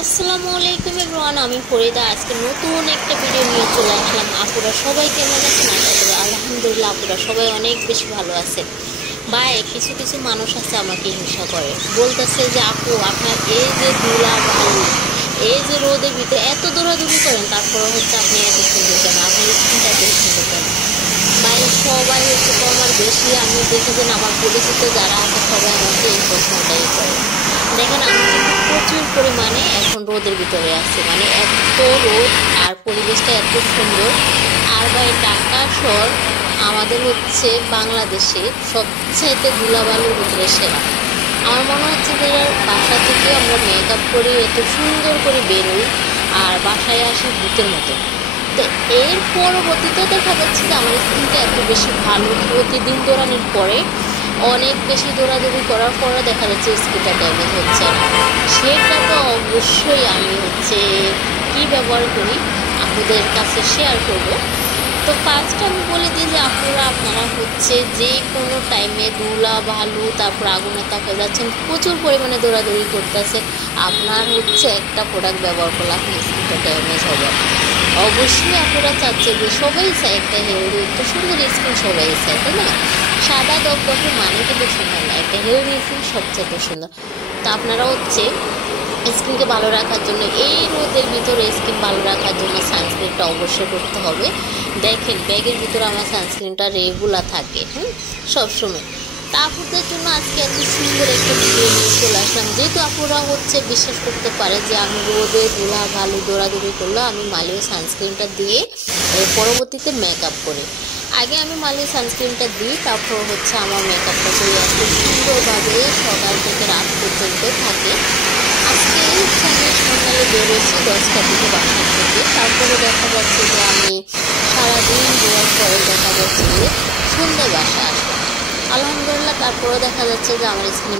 আসসালামু আলাইকুম এভরিওয়ান, আমি ফরিদা। আজকে নতুন একটা ভিডিও নিয়ে চলে আসলাম। আপুরা সবাই কেমন আছেন? আশা করি আলহামদুলিল্লাহ আপুরা সবাই অনেক বেশি ভালো আছেন। ভাই, কিছু কিছু মানুষ আছে আমাকে হিংসা করে, বলতেছে যে আপু আপনার এই যে ধুলা বালু, এই যে রোদের ভিতরে এত দৌড়াদৌড়ি করেন, তারপরে হচ্ছে আপনি এত সুন্দর কেন, আপনার স্কিনটা এত সুন্দর কেন? ভাই, সবাই হচ্ছে তো আমার বেশি, আমি দেখেছেন আমার পরিচিত যারা আছে সবাই আমাকে এই প্রশ্নটাই করে। দেখেন, আমি কিন্তু প্রচুর পরিমাণে এখন রোদের ভিতরে আছি, মানে এত রোদ আর পরিবেশটা এত সুন্দর। আর ভাই, ঢাকা শহর আমাদের হচ্ছে বাংলাদেশে সবচেয়ে ধুলাবালুর ভিতরে সেরা। আমার মনে হচ্ছে যে বাসা থেকে আমরা মেকআপ করি, এত সুন্দর করে বেরোই, আর বাসায় আসি ভূতের মতো। তো এর পরবর্তীতে দেখা যাচ্ছে যে আমার স্কিনটা এত বেশি ভালো, প্রতিদিন দৌড়ানোর পরে অনেক বেশি দৌড়াদৌড়ি করার পরে দেখা যাচ্ছে স্কিনটা ড্যামেজ হচ্ছে না। সেটা তো অবশ্যই আমি হচ্ছে কি ব্যবহার করি আপনাদের কাছে শেয়ার করব। তো ফার্স্ট আমি বলে দিই যে আপুরা, আপনারা হচ্ছে যে কোনো টাইমে ধুলা বালু তারপর আগুনে তাপে যাচ্ছেন, প্রচুর পরিমাণে দৌড়াদৌড়ি করতেছে, আপনার হচ্ছে একটা প্রোডাক্ট ব্যবহার করলে আপনার স্কিনটা ড্যামেজ হবে। অবশ্যই আপুরা চাচ্ছে যে সবাই চায় একটা হেলদি একটা সুন্দর স্কিন, সবাই চায়, তাই না? সাদা দপদপে মানে কিন্তু সুন্দর না, একটা হেলদি স্কিন সবচেয়ে সুন্দর। তো আপনারা হচ্ছে স্কিনকে ভালো রাখার জন্য, এই রোদের ভিতরে স্কিন ভালো রাখার জন্য সানস্ক্রিনটা অবশ্যই করতে হবে। দেখেন, ব্যাগের ভিতরে আমার সানস্ক্রিনটা রেগুলার থাকে, সবসময়। তা আপুদের জন্য আজকে এত সুন্দর একটা ভিডিও নিয়ে চলে আসলাম, যেহেতু আপুরা হচ্ছে বিশ্বাস করতে পারে যে আমি রোদে ধুলা ভালো দৌড়াদৌড়ি করলে আমি মালিও সানস্ক্রিনটা দিয়ে পরবর্তীতে মেকআপ করি। আগে আমি মালিও সানস্ক্রিনটা দিই, তারপর হচ্ছে আমার মেকআপটা করি, এত সুন্দরভাবে সকাল থেকে রাত পর্যন্ত থাকে। আজকে হচ্ছে আমি সকালে বেরোচ্ছি 10টার দিকে বাসা থেকে, তারপরে দেখা যাচ্ছে যে আমি সারাদিন ঘোরার পরে দেখা যাচ্ছে যে সন্ধ্যায় বাসায় আসলাম। আলহামদুলিল্লাহ, তারপরেও দেখা যাচ্ছে যে আমার স্কিনে